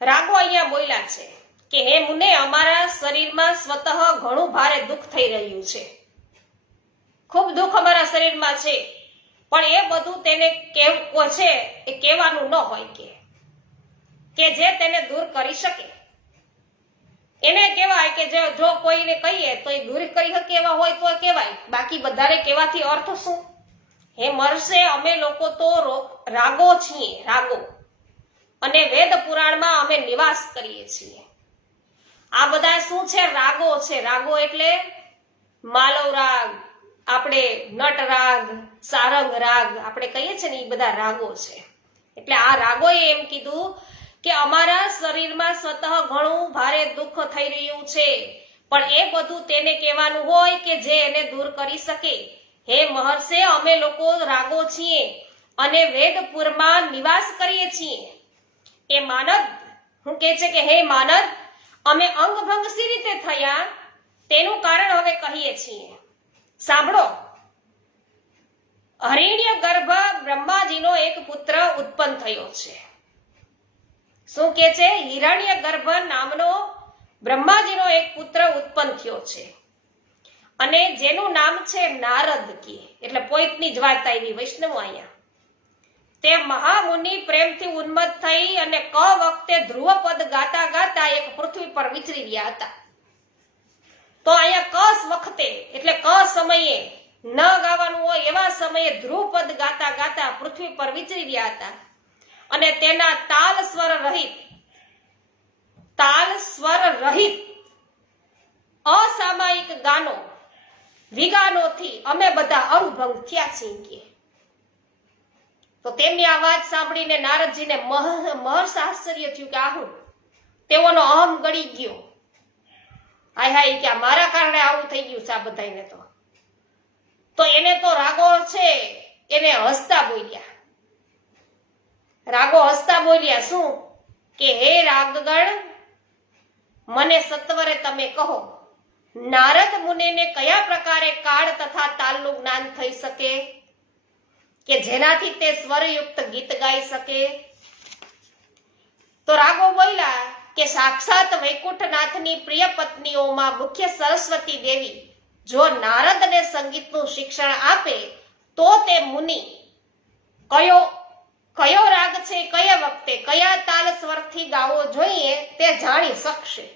રાગો અહીંયા બોલ્યા છે કે હે મુને, અમારા શરીરમાં સ્વતઃ ઘણું ભારે દુઃખ થઈ રહ્યું છે, ખૂબ દુઃખ અમારા શરીરમાં છે, પણ એ બધું તેને કેવું છે એ કહેવાનું ન હોય કે જે તેને દૂર કરી શકે. એને કહેવાય કે જો કોઈને કહીએ તો એ દૂર કરી શકે એવા હોય તો કહેવાય, બાકી બધાને કહેવાથી અર્થ શું? હે મહર્ષે, અમે લોકો તો રાગો છીએ, રાગો, અને વેદ પુરાણમાં અમે નિવાસ કરીએ છીએ. આ બધા શું છે? રાગો છે. રાગો એટલે માલવ રાગ, આપણે નટ રાગ, સારંગ રાગ આપણે કહીએ છીએ ને, એ બધા રાગો છે. એટલે આ રાગોએ એમ કીધું કે અમારા શરીરમાં સ્વતઃ ઘણું ભારે દુઃખ થઈ રહ્યું છે, પણ એ બધું તેને કહેવાનું હોય કે જે એને દૂર કરી શકે. હે મહર્ષે, અમે લોકો રાગો છીએ અને વેદપુરમાં નિવાસ કરીએ છીએ. એ માનદ હું કહે છે કે હે માનદ, અમે અંગભંગ સી રીતે થયા તેનું કારણ હવે કહીએ છીએ. સાંભળો. હરિણ્ય ગર્ભ બ્રહ્માજીનો એક પુત્ર ઉત્પન્ન થયો છે. શું કે છે? હિરણ્ય ગર્ભ નામનો બ્રહ્માજીનો એક પુત્ર ઉત્પન્ન થયો છે અને જેનું નામ છે નારદ કી. એટલે પોઈતની જ વાત આવી વૈષ્ણવ અહીંયા. તે મહામુનિ પ્રેમથી ઉન્મત્ત થઈ અને ક વખતે ધ્રુવપદ ગાતા ગાતા એક પૃથ્વી પર વિચરી રહ્યા હતા. તો અહીંયા ક વખતે એટલે ક સમયે ન ગાવાનું હોય એવા સમયે ધ્રુવપદ ગાતા ગાતા પૃથ્વી પર વિચરી રહ્યા હતા અને તેના તાલ સ્વર રહિત અસામાયિક ગાનો વિગાનોથી અમે બધા અંગભંગ થયા છીએ. તો તેમની આ વાત સાંભળીને નારદજીને મહર્ષ આશ્ચર્ય થયું કે આ હું? તેઓનો અહમ ગળી ગયો. હાય હાય, કે મારા કારણે આવું થઈ ગયું છે આ બધાને. તો એને તો રાગો છે, એને હસતા બોલ્યા. રાગો હસતા બોલ્યા શું કે હે રાગગણ, મને સત્વરે તમે કહો, નારદ મુનિને કયા પ્રકારે કાળ તથા તાલનું જ્ઞાન થઈ શકે કે જેનાથી તે સ્વરયુક્ત ગીત ગાઈ શકે? તો રાગો બોલ્યા કે સાક્ષાત વૈકુંઠનાથની પ્રિય પત્નીઓમાં મુખ્ય સરસ્વતી દેવી જો નારદને સંગીતનું શિક્ષણ આપે તો તે મુનિ કયો રાગ છે, કયા વખતે કયા તાલ સ્વરથી ગાવો જોઈએ તે જાણી શકશે.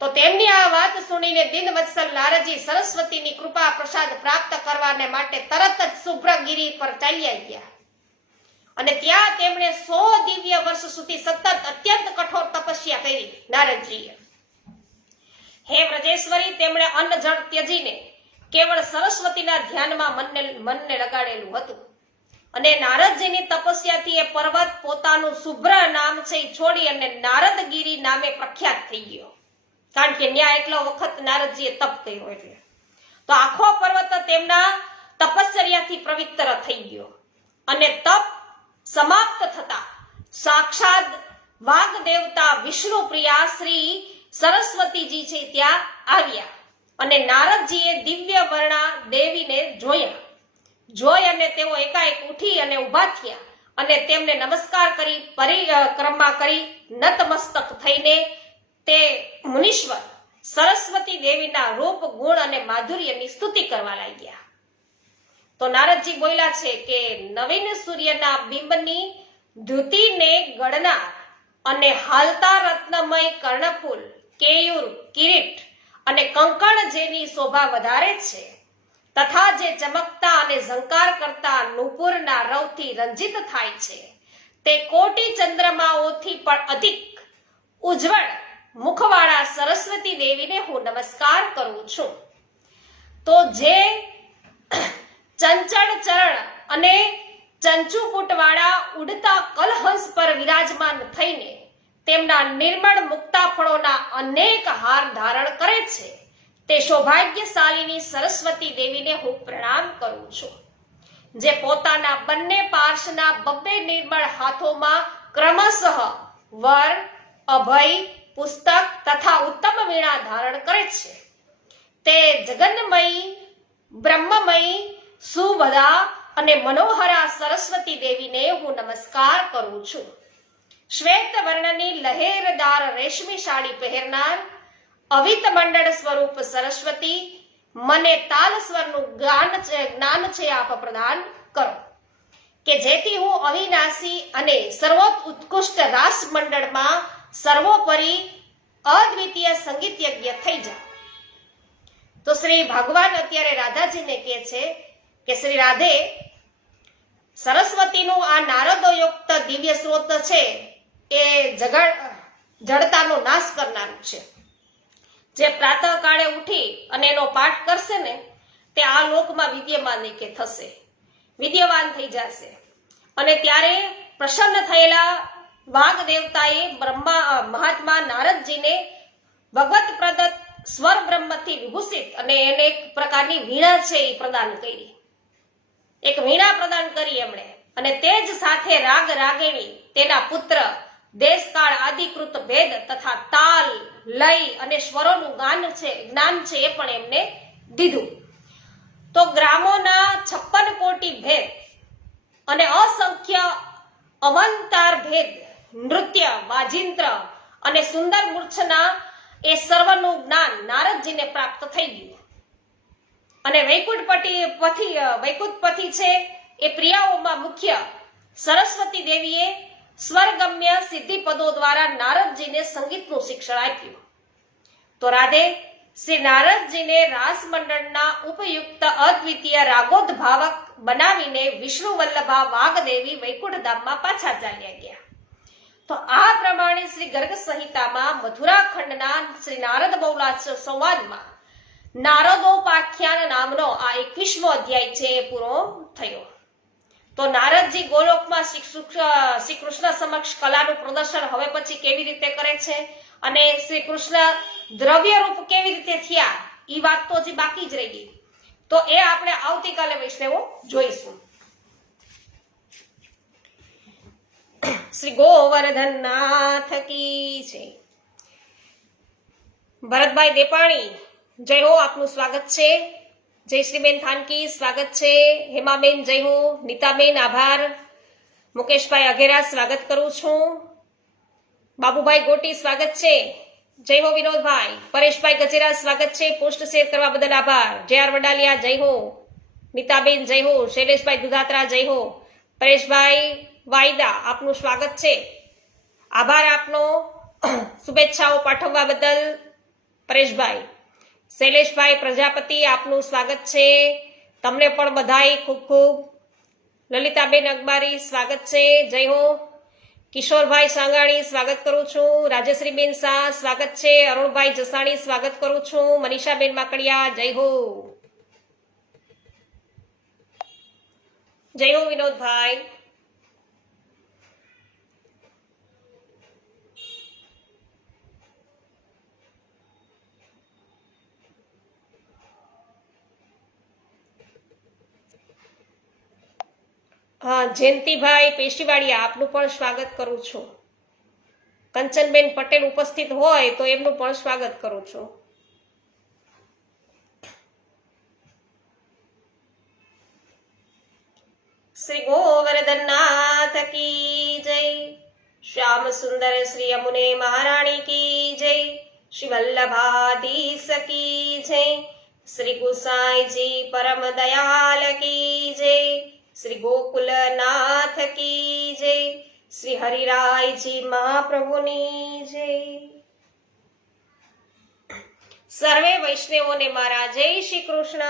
તો તેમની આ વાત સુણીને દિનવત્સલ નારદજી સરસ્વતીની કૃપા પ્રસાદ પ્રાપ્ત કરવાને માટે તરત જ શુભ્રગીરી પર ચાલ્યા ગયા અને ત્યાં તેમણે 100 દિવ્ય વર્ષ સુધી સતત અત્યંત કઠોર તપસ્યા કરી. નારદજીએ હે વ્રજેશ્વરી, તેમણે અન્ન જળ ત્યજીને કેવળ સરસ્વતીના ધ્યાનમાં મનને લગાડેલું હતું અને નારદજીની તપસ્યાથી એ પર્વત પોતાનું શુભ્ર નામ છે છોડી અને નારદગીરી નામે પ્રખ્યાત થઈ ગયો. કારણ કે ન્યા એટલો વખત નારદજીએ તપ કર્યો એટલે તો આખો પર્વત તેમના તપશ્ચર્યાથી પવિત્ર થઈ ગયો અને તપ સમાપ્ત થતા સાક્ષાત વાગ દેવતા વિષ્ણુ પ્રિયા શ્રી સરસ્વતીજી છે ત્યાં આવ્યા અને નારદજીએ દિવ્ય વર્ણા દેવીને જોઈ અને તેઓ એકાએક ઉઠી અને ઊભા થયા અને તેમને નમસ્કાર કરી પરિક્રમા કરી નતમસ્તક થઈને તે મુનીશ્વર સરસ્વતી દેવીના રૂપ, ગુણ અને માધુર્યની સ્તુતિ કરવા લાગ્યા. તો નારદજી બોલ્યા છે કે નવીન સૂર્યના બિંબની ધૃતિને ગળનાર અને હાલતા રત્નમય કર્ણફૂલ, કેયુર, કિરીટ અને કંકણ જેની શોભા વધારે છે તથા જે ચમકતા અને ઝંકાર કરતા નુપુરના રવથી રંજિત થાય છે તે કોટી ચંદ્રમાઓથી પણ અધિક ઉજ્જવળ મુખવાળા સરસ્વતી દેવીને હું નમસ્કાર કરું છું. તો જે ચંચળ ચરણ અને ચંચુપુટવાળા ઉડતા કલહંસ પર વિરાજમાન થઈને તેમના નિર્મળ મુક્તા ફળોના અનેક હાર ધારણ કરે છે તે સૌભાગ્યશાળીની સરસ્વતી દેવીને હું પ્રણામ કરું છું. જે પોતાના બંને પાર્શ્વના બબ્બે નિર્મળ હાથોમાં ક્રમશઃ વર, અભય, પુસ્તક તથા ઉત્તમ વીણા ધારણ કરે છે તે જગન્મયી, બ્રહ્મમયી, સુભદા અને મનોહરા સરસ્વતી દેવીને હું નમસ્કાર કરું છું. શ્વેત વર્ણની લહેરદાર રેશમી સાડી પહેરનાર અવિત મંડળ સ્વરૂપ સરસ્વતી, મને તાલ સ્વરનું જ્ઞાન છે આપ પ્રદાન કરો કે જેથી હું અવિનાશી અને સર્વોત્કૃષ્ટ રાસ મંડળમાં સર્વોપરી અદ્વિતીય સંગીત યજ્ઞ થઈ જાય. તો શ્રી ભગવાન અત્યારે રાધાજીને કહે છે કે શ્રી રાધે, સરસ્વતીનું આ નારદોયુક્ત દિવ્ય સ્ત્રોત છે એ જડતાનો નાશ કરનારું છે. જે પ્રાતઃ કાળે ઉઠી અને એનો પાઠ કરશે ને તે આ લોકમાં વિદ્યમાન કે થશે, વિદ્યવાન થઈ જશે. અને ત્યારે પ્રસન્ન થયેલા વાઘ દેવતાએ મહાત્મા નારદજીને ભગવત પ્રદત્ત સ્વર બ્રહ્મથી વિભૂષિત અને એને એક પ્રકારની વીણા છે એ પ્રદાન કરી, એક વીણા પ્રદાન કરી એમણે. અને તે જ સાથે રાગ રાગિણી તેના પુત્ર દેશકાળ આદિકૃત ભેદ તથા તાલ, લય અને સ્વરોનું જ્ઞાન છે એ પણ એમને દીધું. તો ગ્રામોના 56 કોટી ભેદ અને અસંખ્ય અવંતાર ભેદ, નૃત્ય, વાજિંત્ર અને સુંદર મૂર્છના એ સર્વનું જ્ઞાન નારદજીને પ્રાપ્ત થઈ ગયું. અને વૈકુંઠપતિ છે એ પ્રિયાઓમાં મુખ્ય સરસ્વતી દેવીએ સ્વરગમ્ય સિદ્ધિપદો દ્વારા નારદજીને સંગીતનું શિક્ષણ આપ્યું. તો રાધે, શ્રી નારદજીને રાસ મંડળના ઉપયુક્ત અદ્વિતીય રાગોદ્ભાવક બનાવીને વિષ્ણુ વલ્લભા વાઘદેવી વૈકુંઠ ધામમાં પાછા ચાલ્યા ગયા. તો આ પ્રમાણે શ્રી ગર્ગ સંહિતામાં મથુરા ખંડના શ્રી નારદ બહુલા સંવાદમાં નારદોપાખ્યાન નામનો આ 21મો અધ્યાય છે એ પૂરો થયો. તો નારદજી ગોલોકમાં શ્રી કૃષ્ણ સમક્ષ કલાનું પ્રદર્શન હવે પછી કેવી રીતે કરે છે અને શ્રી કૃષ્ણ દ્રવ્ય રૂપ કેવી રીતે થયા એ વાત તો હજી બાકી જ રહી ગઈ. તો એ આપણે આવતીકાલે વૈષ્ણવો જોઈશું. શ્રી ગોવર્ધનનાથ કી જય. ભરતભાઈ દેપાણી, જય હો, આપનું સ્વાગત છે. જયશ્રીબેન થાનકી, સ્વાગત છે. હેમાબેન, જય હો. નીતાબેન, આભાર. મુકેશભાઈ અઘેરા, સ્વાગત કરું છું. બાબુભાઈ ગોટી, સ્વાગત છે. જય હો વિનોદભાઈ. પરેશભાઈ ગજેરા, સ્વાગત છે. પોસ્ટ શેર કરવા બદલ આભાર. JR વડાલિયા, જય હો. નીતાબેન, જય હો. શૈલેષભાઈ દુધાત્રા, જય હો. પરેશભાઈ વાયદા, આપનું સ્વાગત છે. આભાર આપનો શુભેચ્છાઓ પાઠવવા બદલ પરેશભાઈ. શૈલેષભાઈ પ્રજાપતિ, આપનું સ્વાગત છે. તમને પણ બધાઈ ખૂબ ખૂબ. લલિતાબેન અકબારી, સ્વાગત છે. જય હો. કિશોરભાઈ સાંગાણી, સ્વાગત કરું છું. રાજશ્રીબેન શાહ, સ્વાગત છે. અરુણભાઈ જસાણી, સ્વાગત કરું છું. મનીષાબેન માકડિયા, જય હો. જય હો વિનોદભાઈ. હા, જયંતિભાઈ પેશીવાડિયા, આપનું પણ સ્વાગત કરું છું. કંચનબેન પટેલ ઉપસ્થિત હોય તો એમનું પણ સ્વાગત કરું છું. શ્રી ગોવર્ધનનાથ કી જય. શ્યામ સુંદર શ્રી યમુને મહારાણી કી જય. શ્રી વલ્લભાધીશ કી જય. શ્રી ગુસાઈજી પરમ દયાલ કી જય. શ્રી ગોકુલનાથ કી જય. શ્રી હરિરાયજી મહાપ્રભુની જય. સર્વે વૈષ્ણવોને મારા જય શ્રી કૃષ્ણ.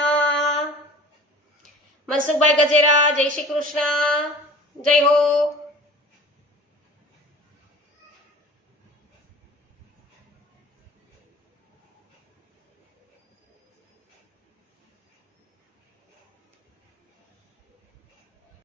મનસુખભાઈ ગજેરા, જય શ્રી કૃષ્ણ. જય હો.